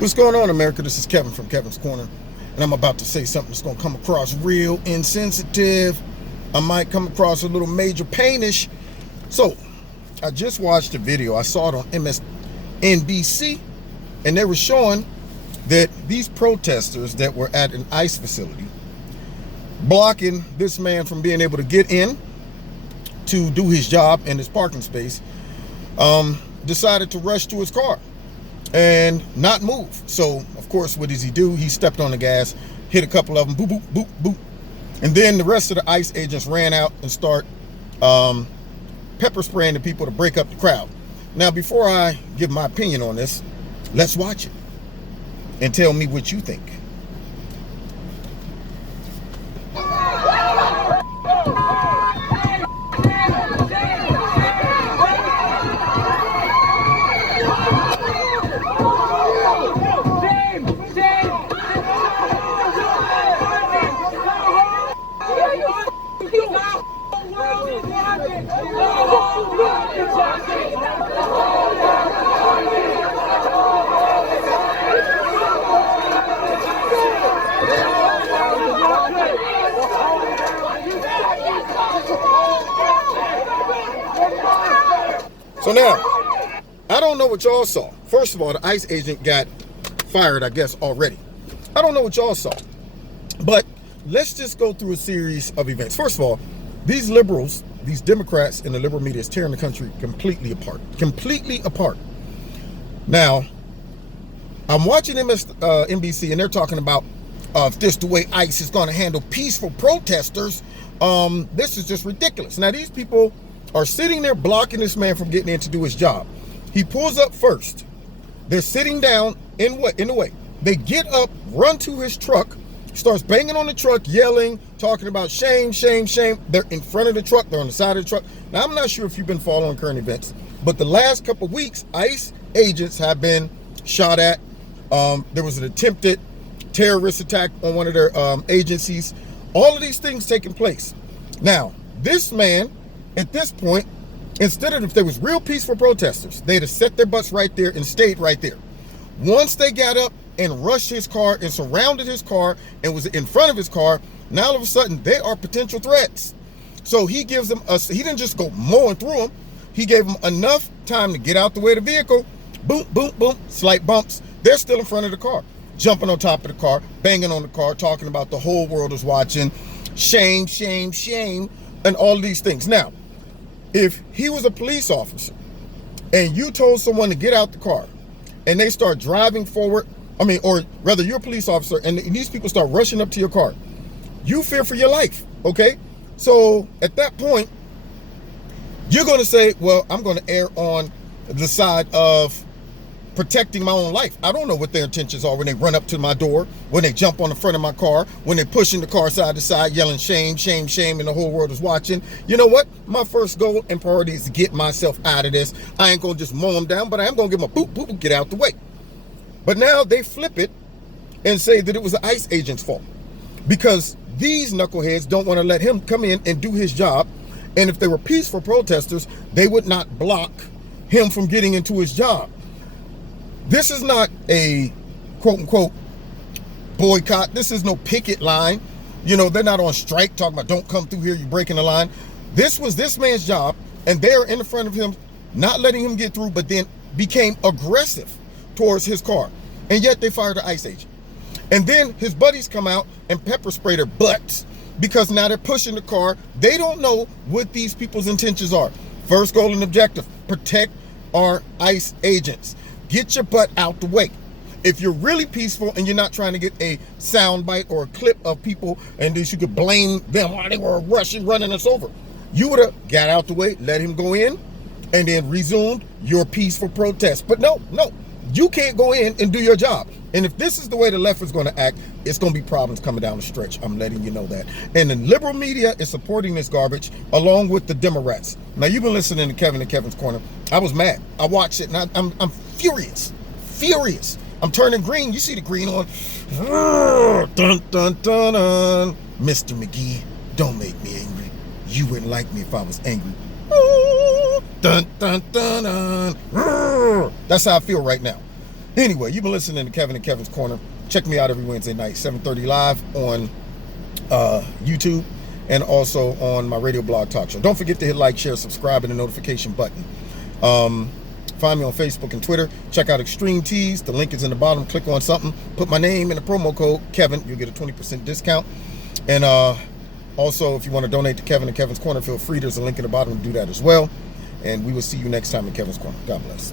What's going on, America? This is Kevin from Kevin's Corner, and I'm about to say something that's going to come across real insensitive. I might come across a little major painish. So, I just watched a video. I saw it on MSNBC, and they were showing that these protesters that were at an ICE facility blocking this man from being able to get in to do his job in his parking space, decided to rush to his car and not move. So, of course, what does he do? He stepped on the gas, hit a couple of them, boop, boop, boop, boop. And then the rest of the ICE agents ran out and start pepper spraying the people to break up the crowd. Now, before I give my opinion on this, let's watch it and tell me what you think. So now, I don't know what y'all saw. First of all, the ICE agent got fired, I guess, already. I don't know what y'all saw. But let's just go through a series of events. First of all, these liberals, these Democrats in the liberal media is tearing the country completely apart. Completely apart. Now, I'm watching MSNBC, and they're talking about if this the way ICE is going to handle peaceful protesters. This is just ridiculous. Now, these people are sitting there blocking this man from getting in to do his job. He pulls up first. They're sitting down in the way. They get up, run to his truck, starts banging on the truck, yelling, talking about shame, shame, shame. They're in front of the truck. They're on the side of the truck. Now, I'm not sure if you've been following current events, but the last couple of weeks, ICE agents have been shot at. There was an attempted terrorist attack on one of their agencies. All of these things taking place. Now, this man, at this point, instead of if there was real peaceful protesters, they'd have set their butts right there and stayed right there. Once they got up and rushed his car and surrounded his car and was in front of his car, now all of a sudden they are potential threats. So he gives them he didn't just go mowing through them. He gave them enough time to get out the way of the vehicle. Boom, boom, boom, slight bumps. They're still in front of the car, jumping on top of the car, banging on the car, talking about the whole world is watching. Shame, shame, shame, and all of these things. Now, if he was a police officer and you told someone to get out the car and they start driving forward, or rather you're a police officer and these people start rushing up to your car, you fear for your life, okay? So at that point, you're going to say, well, I'm going to err on the side of protecting my own life. I don't know what their intentions are when they run up to my door, when they jump on the front of my car, when they're pushing the car side to side, yelling shame, shame, shame, and the whole world is watching. You know what? My first goal and priority is to get myself out of this. I ain't going to just mow them down, but I am going to give them a boop, boop, get out the way. But now they flip it and say that it was the ICE agent's fault because these knuckleheads don't want to let him come in and do his job. And if they were peaceful protesters, they would not block him from getting into his job. This is not a quote-unquote boycott. This is no picket line. You know, they're not on strike talking about don't come through here, you're breaking the line. This was this man's job, and they're in front of him, not letting him get through, but then became aggressive towards his car. And yet they fired the ICE agent. And then his buddies come out and pepper spray their butts because now they're pushing the car. They don't know what these people's intentions are. First goal and objective, protect our ICE agents. Get your butt out the way. If you're really peaceful and you're not trying to get a sound bite or a clip of people and then you could blame them while they were rushing, running us over, you would have got out the way, let him go in, and then resumed your peaceful protest. But no, you can't go in and do your job. And if this is the way the left is going to act, it's going to be problems coming down the stretch. I'm letting you know that. And the liberal media is supporting this garbage along with the Democrats. Now, you've been listening to Kevin and Kevin's Corner. I was mad. I watched it, and I'm furious. I'm turning green. You see the green on. Dun, dun, dun, dun. Mr. McGee, don't make me angry. You wouldn't like me if I was angry. Dun, dun, dun, dun. That's how I feel right now. Anyway, you've been listening to Kevin and Kevin's Corner. Check me out every Wednesday night, 7:30 live on YouTube and also on my radio blog talk show. Don't forget to hit like, share, subscribe, and the notification button. Find me on Facebook and Twitter. Check out Extreme Tees. The link is in the bottom. Click on something. Put my name in the promo code Kevin. You'll get a 20% discount. And also, if you want to donate to Kevin and Kevin's Corner, feel free. There's a link in the bottom to do that as well. And we will see you next time in Kevin's Corner. God bless.